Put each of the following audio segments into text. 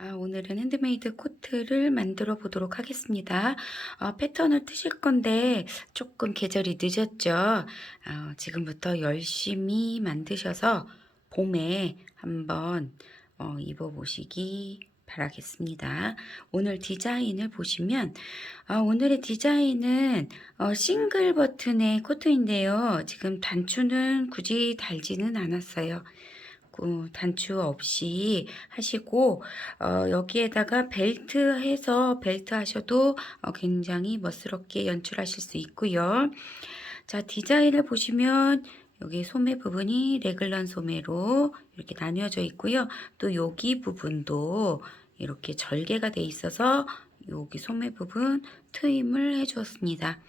오늘은 핸드메이드 코트를 만들어 보도록 하겠습니다. 패턴을 트실 건데 조금 계절이 늦었죠. 지금부터 열심히 만드셔서 봄에 한번 입어 보시기 바라겠습니다. 오늘 디자인을 보시면 오늘의 디자인은 싱글 버튼의 코트인데요. 지금 단추는 굳이 달지는 않았어요. 단추 없이 하시고 여기에다가 벨트 해서 벨트 하셔도 굉장히 멋스럽게 연출하실 수 있고요. 자, 디자인을 보시면 여기 소매 부분이 레글런 소매로 이렇게 나뉘어져 있고요. 또 여기 부분도 이렇게 절개가 돼 있어서 여기 소매 부분 트임을 해 주었습니다.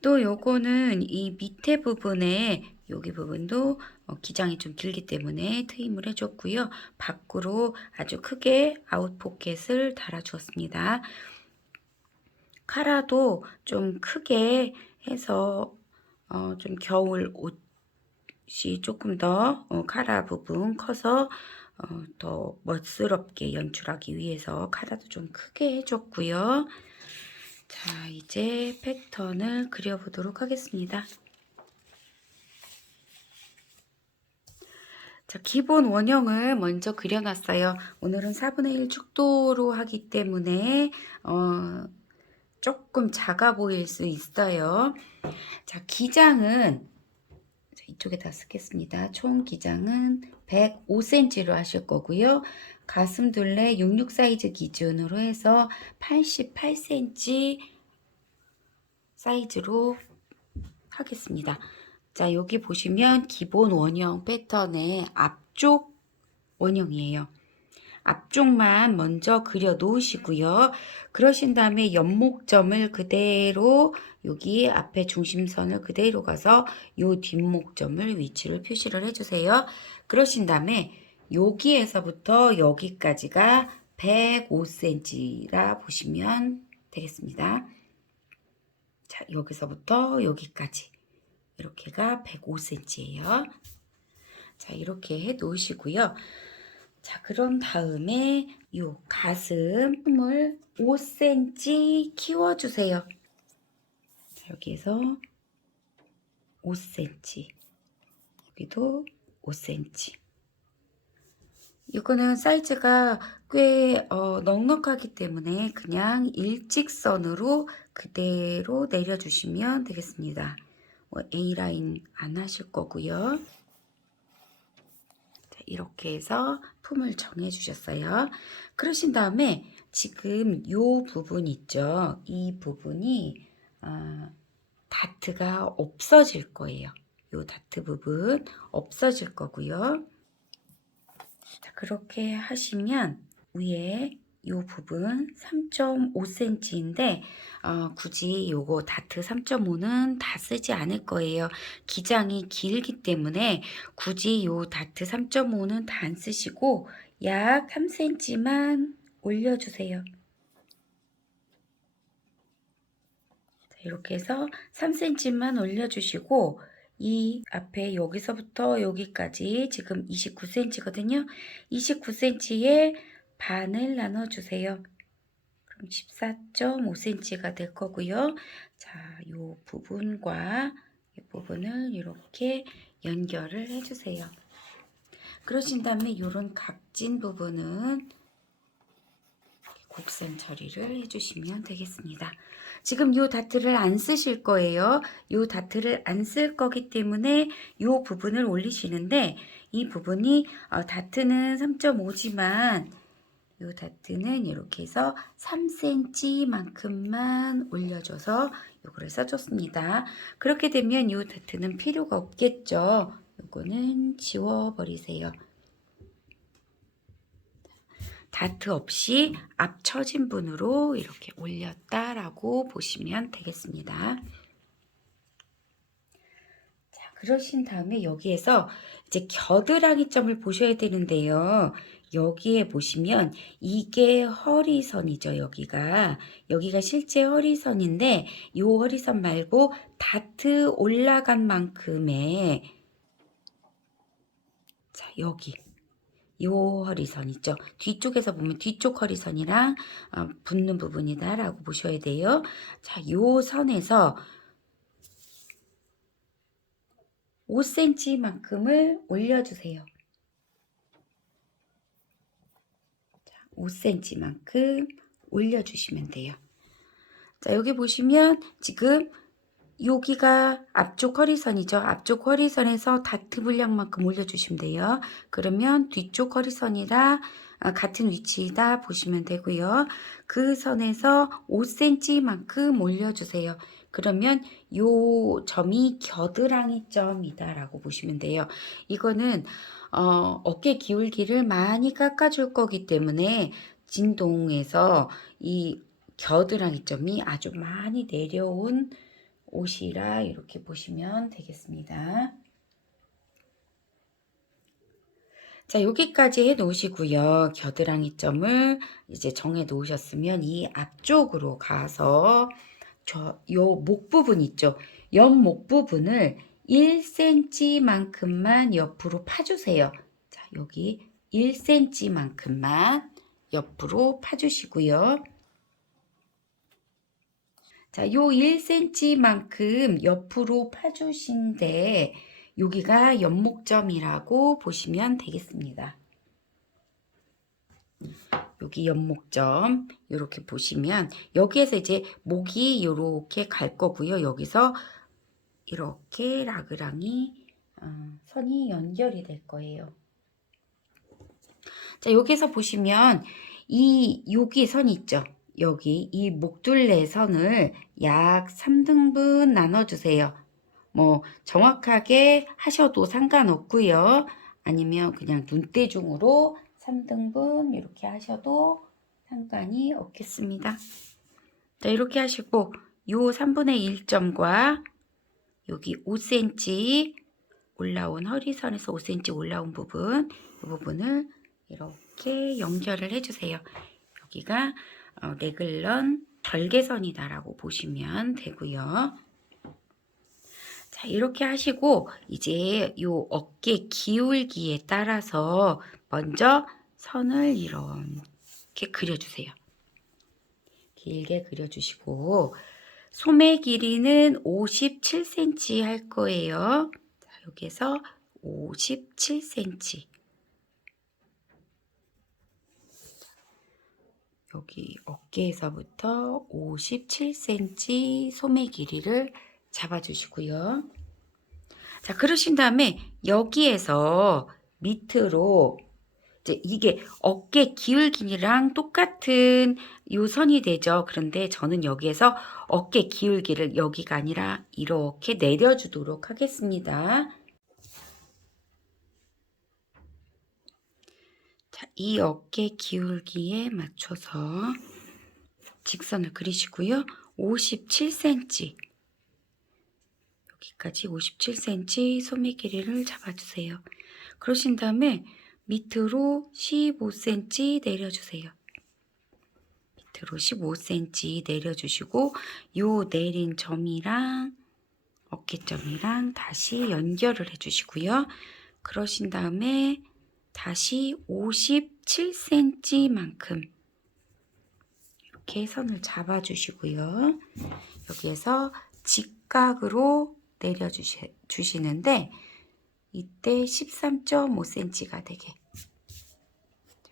또 요거는 이 밑에 부분에 여기 부분도 기장이 좀 길기 때문에 트임을 해줬고요. 밖으로 아주 크게 아웃포켓을 달아주었습니다. 카라도 좀 크게 해서 좀 겨울 옷이 조금 더 카라 부분 커서 더 멋스럽게 연출하기 위해서 카라도 좀 크게 해줬고요. 자, 이제 패턴을 그려보도록 하겠습니다. 자, 기본 원형을 먼저 그려놨어요. 오늘은 4분의 1 축도로 하기 때문에 조금 작아 보일 수 있어요. 자, 기장은 이쪽에다 쓰겠습니다. 총 기장은 105cm로 하실 거고요. 가슴 둘레 66 사이즈 기준으로 해서 88cm 사이즈로 하겠습니다. 자, 여기 보시면 기본 원형 패턴의 앞쪽 원형이에요. 앞쪽만 먼저 그려 놓으시고요. 그러신 다음에 연목점을 그대로 여기 앞에 중심선을 그대로 가서 요 뒷목점을 위치를 표시를 해주세요. 그러신 다음에 여기에서부터 여기까지가 105cm라 보시면 되겠습니다. 자, 여기서부터 여기까지 이렇게가 105cm예요. 자, 이렇게 해 놓으시고요. 자, 그런 다음에 요 가슴을 5cm 키워주세요. 자, 여기에서 5cm, 여기도 5cm. 이거는 사이즈가 꽤 넉넉하기 때문에 그냥 일직선으로 그대로 내려주시면 되겠습니다. A라인 안 하실 거고요. 이렇게 해서 품을 정해 주셨어요. 그러신 다음에 지금 요 부분 있죠. 이 부분이 다트가 없어질 거예요. 요 다트 부분 없어질 거고요. 자, 그렇게 하시면 위에 요 부분 3.5cm인데 굳이 요거 다트 3.5는 다 쓰지 않을 거예요. 기장이 길기 때문에 굳이 요 다트 3.5는 다 안 쓰시고 약 3cm만 올려주세요. 자, 이렇게 해서 3cm만 올려주시고 이 앞에 여기서부터 여기까지 지금 29cm거든요. 29cm에 반을 나눠주세요. 그럼 14.5cm가 될 거고요. 자, 요 부분과 이 부분을 이렇게 연결을 해주세요. 그러신 다음에 이런 각진 부분은 곡선 처리를 해주시면 되겠습니다. 지금 요 다트를 안 쓰실 거예요. 요 다트를 안 쓸 거기 때문에 요 부분을 올리시는데 이 부분이 다트는 3.5지만 요 다트는 이렇게 해서 3cm만큼만 올려줘서 요거를 써줬습니다. 그렇게 되면 요 다트는 필요가 없겠죠. 요거는 지워버리세요. 다트 없이 앞 처진분으로 이렇게 올렸다라고 보시면 되겠습니다. 자, 그러신 다음에 여기에서 이제 겨드랑이 점을 보셔야 되는데요. 여기에 보시면 이게 허리선이죠. 여기가 실제 허리선인데 이 허리선 말고 다트 올라간 만큼의 자, 여기 요 허리선 있죠. 뒤쪽에서 보면 뒤쪽 허리선이랑 붙는 부분이다라고 보셔야 돼요. 자, 요 선에서 5cm만큼을 올려주세요. 5cm만큼 올려주시면 돼요. 자, 여기 보시면 지금 여기가 앞쪽 허리선이죠. 앞쪽 허리선에서 다트 분량만큼 올려주시면 돼요. 그러면 뒤쪽 허리선이라 같은 위치이다 보시면 되고요. 그 선에서 5cm만큼 올려주세요. 그러면 요 점이 겨드랑이 점이다라고 보시면 돼요. 이거는 어깨 기울기를 많이 깎아줄 거기 때문에 진동에서 이 겨드랑이 점이 아주 많이 내려온 옷이라 이렇게 보시면 되겠습니다. 자, 여기까지 해 놓으시고요. 겨드랑이 점을 이제 정해 놓으셨으면 이 앞쪽으로 가서 요 목 부분 있죠. 옆목 부분을 1cm만큼만 옆으로 파주세요. 자, 여기 1cm만큼만 옆으로 파주시고요. 자, 요 1cm만큼 옆으로 파주신데 여기가 연목점이라고 보시면 되겠습니다. 여기 연목점 이렇게 보시면 여기에서 이제 목이 이렇게 갈 거고요. 여기서 이렇게 라그랑이 선이 연결이 될 거예요. 자, 여기서 보시면 여기 선 있죠. 여기 이 목둘레 선을 약 3등분 나눠주세요. 뭐 정확하게 하셔도 상관없고요. 아니면 그냥 눈대중으로 3등분 이렇게 하셔도 상관이 없겠습니다. 자, 이렇게 하시고 요 3분의 1점과 여기 5cm 올라온 허리선에서 5cm 올라온 부분 이 부분을 이렇게 연결을 해주세요. 여기가 레글런 절개선이다라고 보시면 되고요. 자, 이렇게 하시고 이제 요 어깨 기울기에 따라서 먼저 선을 이렇게 그려주세요. 길게 그려주시고 소매 길이는 57cm 할 거예요. 자, 여기서 57cm. 여기 어깨에서부터 57cm 소매 길이를 잡아주시고요. 자, 그러신 다음에 여기에서 밑으로 이제 이게 어깨 기울기랑 똑같은 요 선이 되죠. 그런데 저는 여기에서 어깨 기울기를 여기가 아니라 이렇게 내려주도록 하겠습니다. 자, 이 어깨 기울기에 맞춰서 직선을 그리시고요. 57cm 여기까지 57cm 소매 길이를 잡아주세요. 그러신 다음에 밑으로 15cm 내려주세요. 밑으로 15cm 내려주시고 요 내린 점이랑 어깨점이랑 다시 연결을 해주시고요. 그러신 다음에 다시 57cm만큼 이렇게 선을 잡아주시고요. 여기에서 직각으로 내려주시는데 이때 13.5cm가 되게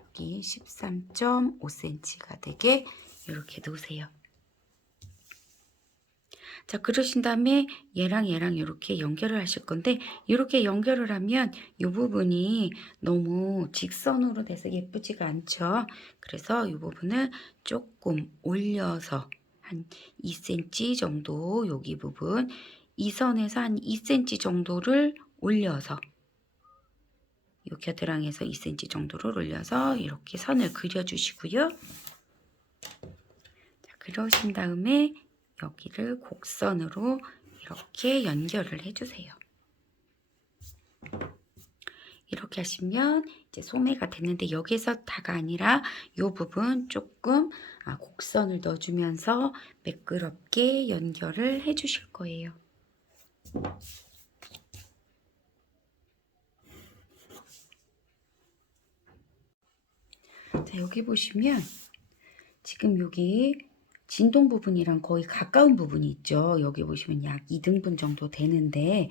여기 13.5cm가 되게 이렇게 놓으세요. 자, 그러신 다음에 얘랑 이렇게 연결을 하실 건데 이렇게 연결을 하면 이 부분이 너무 직선으로 돼서 예쁘지가 않죠. 그래서 이 부분을 조금 올려서 한 2cm 정도 여기 부분 이 선에서 한 2cm 정도를 올려서 이 겨드랑이에서 2cm 정도를 올려서 이렇게 선을 그려주시고요. 자, 그러신 다음에 여기를 곡선으로 이렇게 연결을 해주세요. 이렇게 하시면 이제 소매가 됐는데 여기서 다가 아니라 이 부분 조금 곡선을 넣어주면서 매끄럽게 연결을 해주실 거예요. 자, 여기 보시면 지금 여기 진동 부분이랑 거의 가까운 부분이 있죠. 여기 보시면 약 2등분 정도 되는데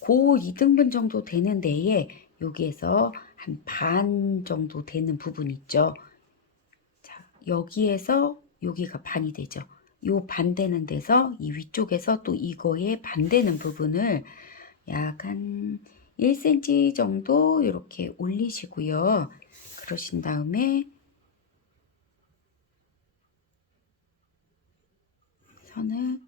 그 2등분 정도 되는 데에 여기에서 한 반 정도 되는 부분 있죠. 자, 여기에서 여기가 반이 되죠. 요 반되는 데서 이 위쪽에서 또 이거에 반되는 부분을 약 한 1cm 정도 이렇게 올리시고요. 그러신 다음에 선을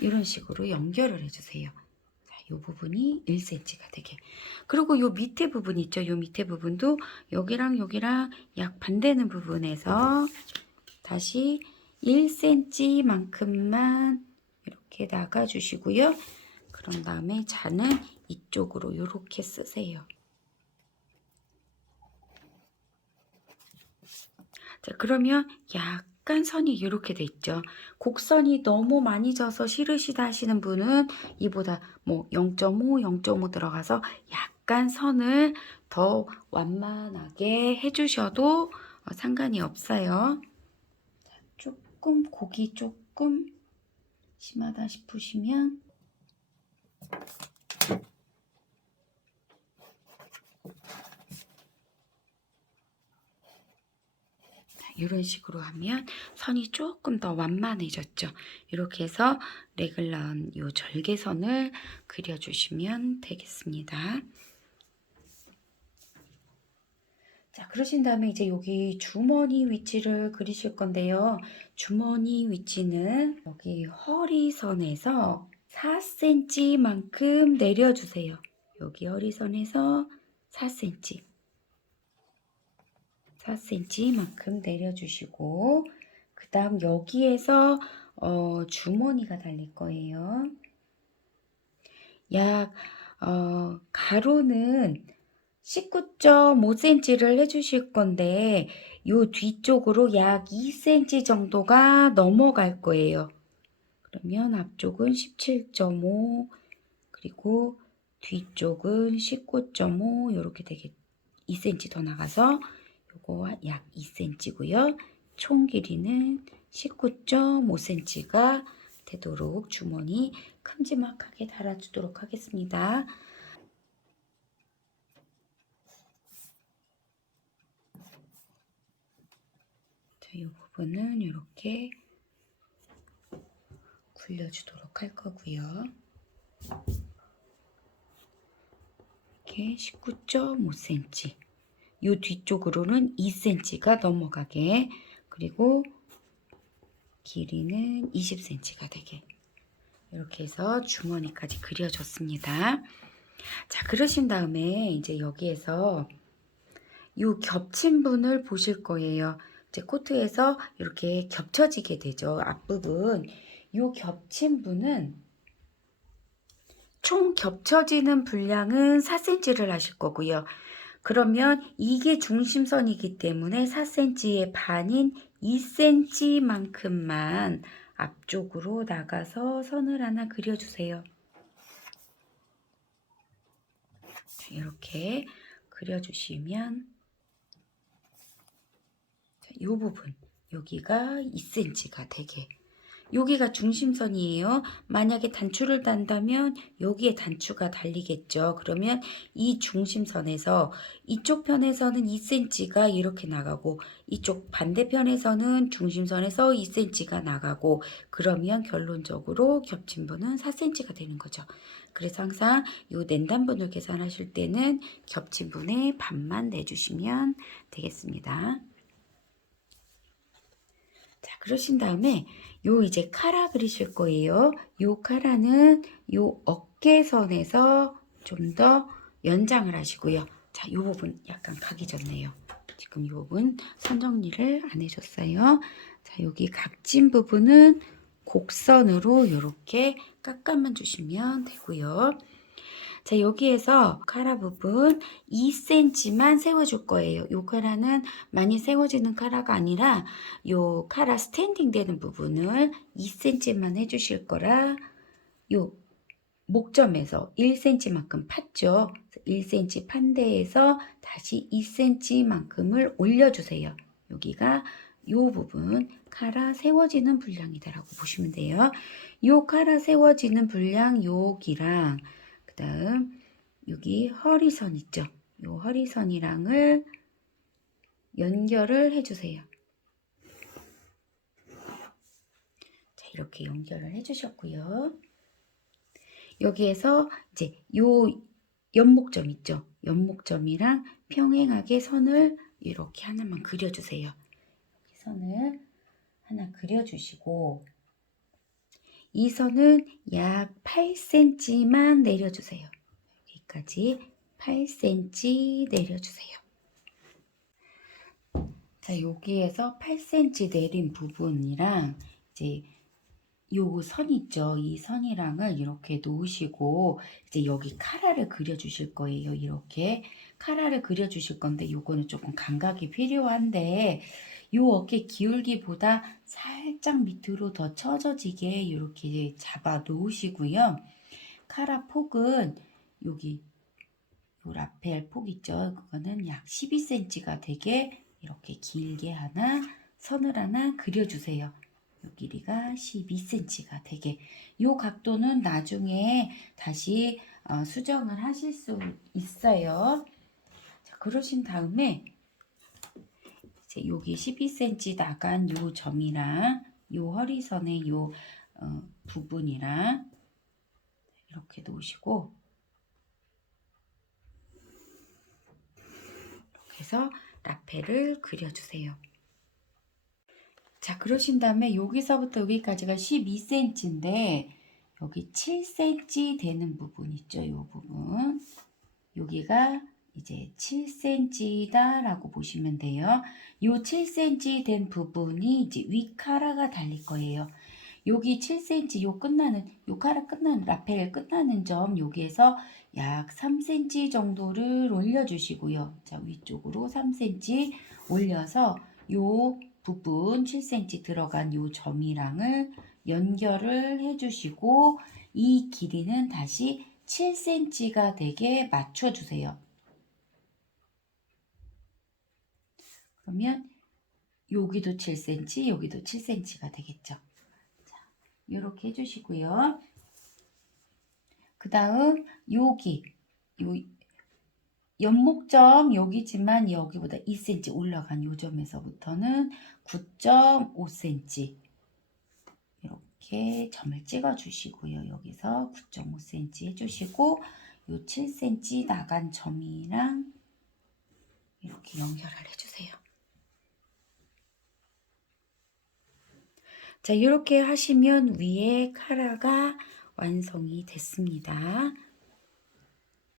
이런 식으로 연결을 해주세요. 자, 이 부분이 1cm가 되게. 그리고 이 밑에 부분 있죠. 이 밑에 부분도 여기랑 여기랑 약 반되는 부분에서 다시 1cm만큼만 이렇게 나가주시고요. 그런 다음에 잔은 이쪽으로 이렇게 쓰세요. 자, 그러면 약간 선이 이렇게 돼 있죠. 곡선이 너무 많이 져서 싫으시다 하시는 분은 이보다 뭐 0.5, 0.5 들어가서 약간 선을 더 완만하게 해주셔도 상관이 없어요. 조금 곡이 조금 심하다 싶으시면 이런 식으로 하면 선이 조금 더 완만해졌죠. 이렇게 해서 레글런 요 절개선을 그려주시면 되겠습니다. 자, 그러신 다음에 이제 여기 주머니 위치를 그리실 건데요. 주머니 위치는 여기 허리선에서 4cm만큼 내려주세요. 여기 허리선에서 4cm. 4cm만큼 내려주시고 그 다음 여기에서 주머니가 달릴 거예요. 약 가로는 19.5cm를 해주실 건데 요 뒤쪽으로 약 2cm 정도가 넘어갈 거예요. 그러면 앞쪽은 17.5 그리고 뒤쪽은 19.5 이렇게 되게 2cm 더 나가서 요거 약 2cm고요. 총 길이는 19.5cm가 되도록 주머니 큼지막하게 달아주도록 하겠습니다. 자, 이 부분은 이렇게 굴려주도록 할 거고요. 이렇게 19.5cm. 이 뒤쪽으로는 2cm가 넘어가게 그리고 길이는 20cm가 되게 이렇게 해서 주머니까지 그려줬습니다. 자, 그러신 다음에 이제 여기에서 이 겹친 분을 보실 거예요. 이제 코트에서 이렇게 겹쳐지게 되죠. 앞부분. 이 겹친 분은 총 겹쳐지는 분량은 4cm를 하실 거고요. 그러면 이게 중심선이기 때문에 4cm의 반인 2cm만큼만 앞쪽으로 나가서 선을 하나 그려주세요. 이렇게 그려주시면 이 부분 여기가 2cm가 되게 여기가 중심선이에요. 만약에 단추를 단다면 여기에 단추가 달리겠죠. 그러면 이 중심선에서 이쪽 편에서는 2cm가 이렇게 나가고 이쪽 반대편에서는 중심선에서 2cm가 나가고 그러면 결론적으로 겹친 분은 4cm가 되는 거죠. 그래서 항상 이 낸단분을 계산하실 때는 겹친 분의 반만 내주시면 되겠습니다. 자, 그러신 다음에 요 이제 카라 그리실 거예요. 요 카라는 요 어깨선에서 좀 더 연장을 하시고요. 자, 요 부분 약간 각이 졌네요. 지금 요 부분 선 정리를 안 해줬어요. 자, 여기 각진 부분은 곡선으로 이렇게 깎아만 주시면 되고요. 자, 여기에서 카라 부분 2cm만 세워줄 거예요. 요 카라는 많이 세워지는 카라가 아니라 요 카라 스탠딩 되는 부분을 2cm만 해주실 거라 요 목점에서 1cm만큼 팠죠. 1cm 판 데에서 다시 2cm만큼을 올려주세요. 여기가 요 부분 카라 세워지는 분량이다라고 보시면 돼요. 요 카라 세워지는 분량 여기랑 그 다음 여기 허리선 있죠. 요 허리선이랑을 연결을 해주세요. 자, 이렇게 연결을 해주셨고요. 여기에서 이제 요 연목점 있죠. 연목점이랑 평행하게 선을 이렇게 하나만 그려주세요. 선을 하나 그려주시고 이 선은 약 8cm만 내려주세요. 여기까지 8cm 내려주세요. 자, 여기에서 8cm 내린 부분이랑 이제 요 선 있죠. 이 선이랑을 이렇게 놓으시고 이제 여기 카라를 그려 주실 거예요. 이렇게 카라를 그려 주실 건데 요거는 조금 감각이 필요한데 요 어깨 기울기보다 살짝 밑으로 더 처져지게 이렇게 잡아 놓으시고요. 카라 폭은 여기 요 라펠 폭 있죠. 그거는 약 12cm가 되게 이렇게 길게 하나 선을 하나 그려주세요. 요 길이가 12cm가 되게. 요 각도는 나중에 다시 수정을 하실 수 있어요. 자, 그러신 다음에 이제 여기 12cm 나간 요 점이랑 요 허리선의 요 부분이랑 이렇게 놓으시고 이렇게 해서 라펠을 그려주세요. 자, 그러신 다음에 여기서부터 여기까지가 12cm인데 여기 7cm 되는 부분 있죠. 이 부분. 여기가 이제 7cm다 라고 보시면 돼요. 이 7cm 된 부분이 이제 위 카라가 달릴 거예요. 여기 7cm 요 끝나는 요 카라 끝나는 라펠 끝나는 점 여기에서 약 3cm 정도를 올려 주시고요. 자, 위쪽으로 3cm 올려서 요 부분 7cm 들어간 요 점이랑을 연결을 해 주시고 이 길이는 다시 7cm가 되게 맞춰 주세요. 그러면 여기도 7cm, 여기도 7cm가 되겠죠. 자, 이렇게 해주시고요. 그 다음 여기 요 연목점 여기지만 여기보다 2cm 올라간 요 점에서부터는 9.5cm 이렇게 점을 찍어 주시고요. 여기서 9.5cm 해주시고 요 7cm 나간 점이랑 이렇게 연결을 해주세요. 자, 이렇게 하시면 위에 카라가 완성이 됐습니다.